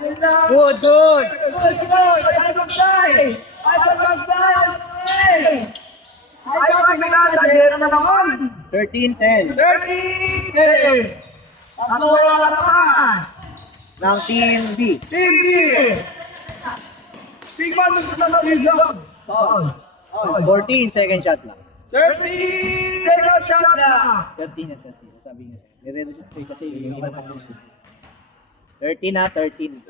Good, good. Ay, 13-10. Ng Team B. Big man, foul. 14 second shot lang. 30 second shot na. 13 na 13. Sabi nga sa'yo. Nire-reset ko kasi hindi na pa-close. 13 na, 13.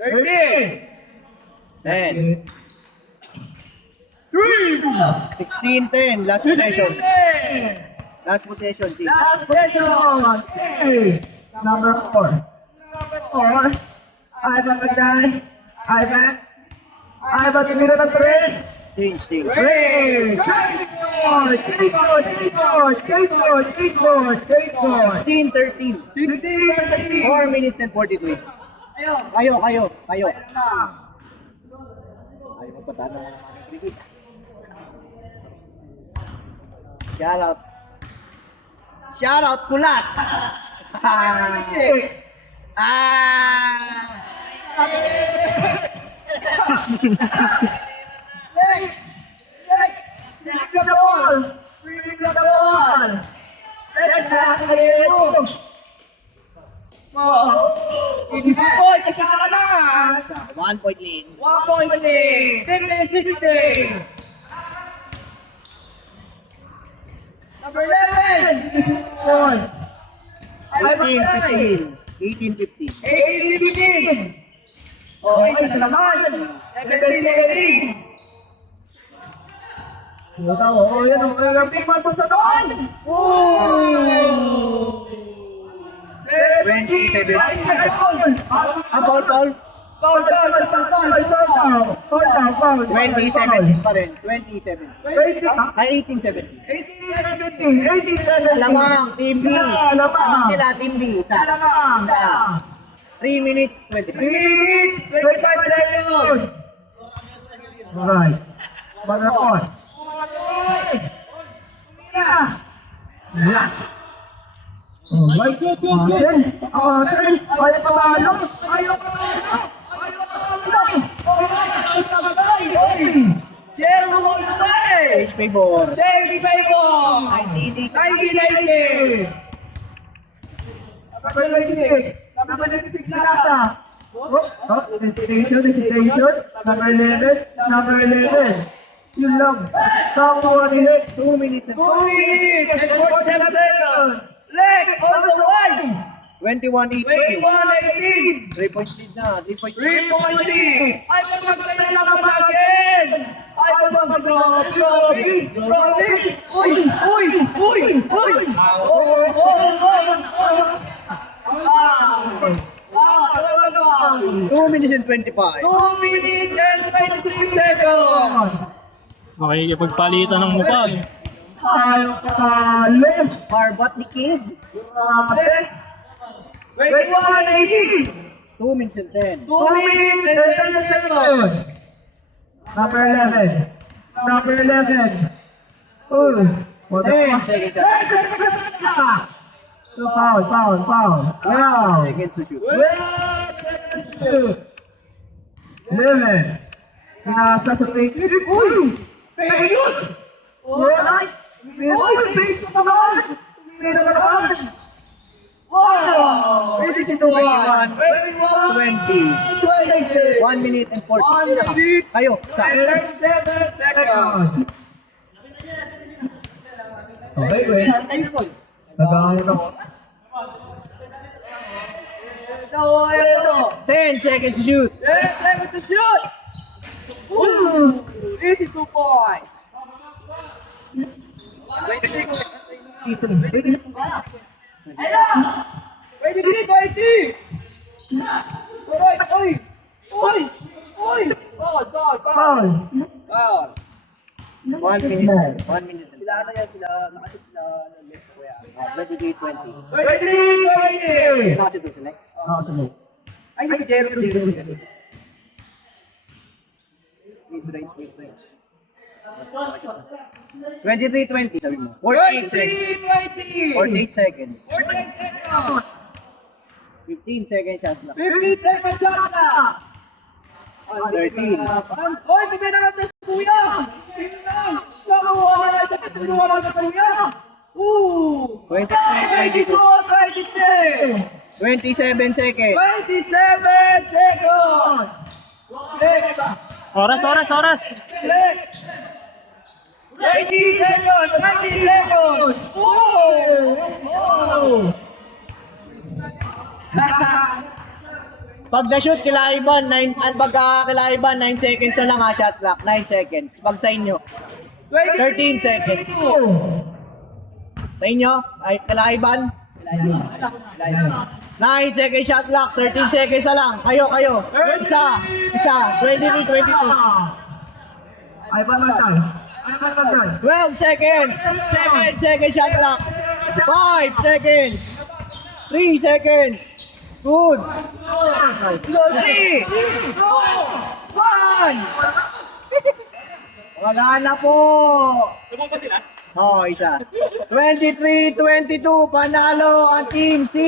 10. 16-10. Last possession. Last possession, team. Last session. Okay. Number 4. Ivan Magday. Ivan, tumira ng 3. Change. Skateboard. 16-13. 4 minutes and 43. Kayo. Ayaw mo patano mga mga krikit. Shout out Kulas. Next. Bring the ball. Let's go. Easy boys, isa ka na. 1 point lead. 1 point lead. 15-16. Number 11. 18-15. 18-15. Okay, isa naman. 17-18. Oh, yan ang big man sa doon. 27. Foul. Foul. 27 pa rin. 27. Ay, 18-17. 18-17. Lamang, Team B. Lamang sila, Team B. Isa. 3 minutes, 3 minutes, 25 seconds. Alright. Pagkakos. Relax. Alright. Ayaw panalo. Jerry was away. H. Favor. Jerry Favor. 19. 1990. Number 96 Nasa. Hesitation. Number 11. You love. Someone hit. 2 minutes and 2 minutes and 47 seconds. Lex on the line. 21-18. 21-18. 3 points lead na. 3 points 3 point lead. I will magkaya naman again. I will magkaya. Uy. 2 minutes and 25. 2 minutes and 23 seconds. Makikipagpalitan ng mukha. Ayaw kakalip. Harbat ni Kid. Grabe. 21-18. 2 minutes and 10. 2 minutes and 10 seconds. Number 11. What the 10 fuck? seconds. So foul. 12 seconds to shoot. Shoot. 11. Pinasa sa face. Uy! Payos! Alright! Uy! Face na naman! Pina na naman! Wow! 21, 21, 20. 1 minute and 40. 1 minute Kayo. Sa. 37 seconds. Okay, wait. Nag-aano na oras? Ito. 10 seconds to shoot. 10 seconds to shoot! Ooh, easy 2 points. Pwede din, pwede! Alright, Uy! Foul! 1 minute. 1 minute. Sila ano yan, nakasip sila Lex kuya. 23-20. 23-20! Nakasip to select. Ay, si Jeros. Mid-range. 23-20 sabi mo. 48 seconds. 20! 48 seconds. 48 seconds! 15 seconds shot lang. 15 seconds shot na! 13. Hoy, bigyan naman ng kuya! Nakakuha na lang siya. Kinuha na ng kuya! 23, 22, 23! 27 seconds. 27 seconds! Next! Oras, oras, oras. Next! 90 seconds! 90 seconds! Pag na-shoot, kilaiban, 9 seconds na lang ha, shot clock, 9 seconds. Pag sa inyo, 13 seconds. Sa inyo, ay kilaiban, 9 seconds shot clock, 13 seconds na lang. Kayo. Isa, 23, 22. Ay, pamatay! 12 seconds, 7 seconds shot clock, 5 seconds, 3 seconds. Good. 3, 2, 1. Wala na po. Oh, isa. 23-22, panalo ang Team C.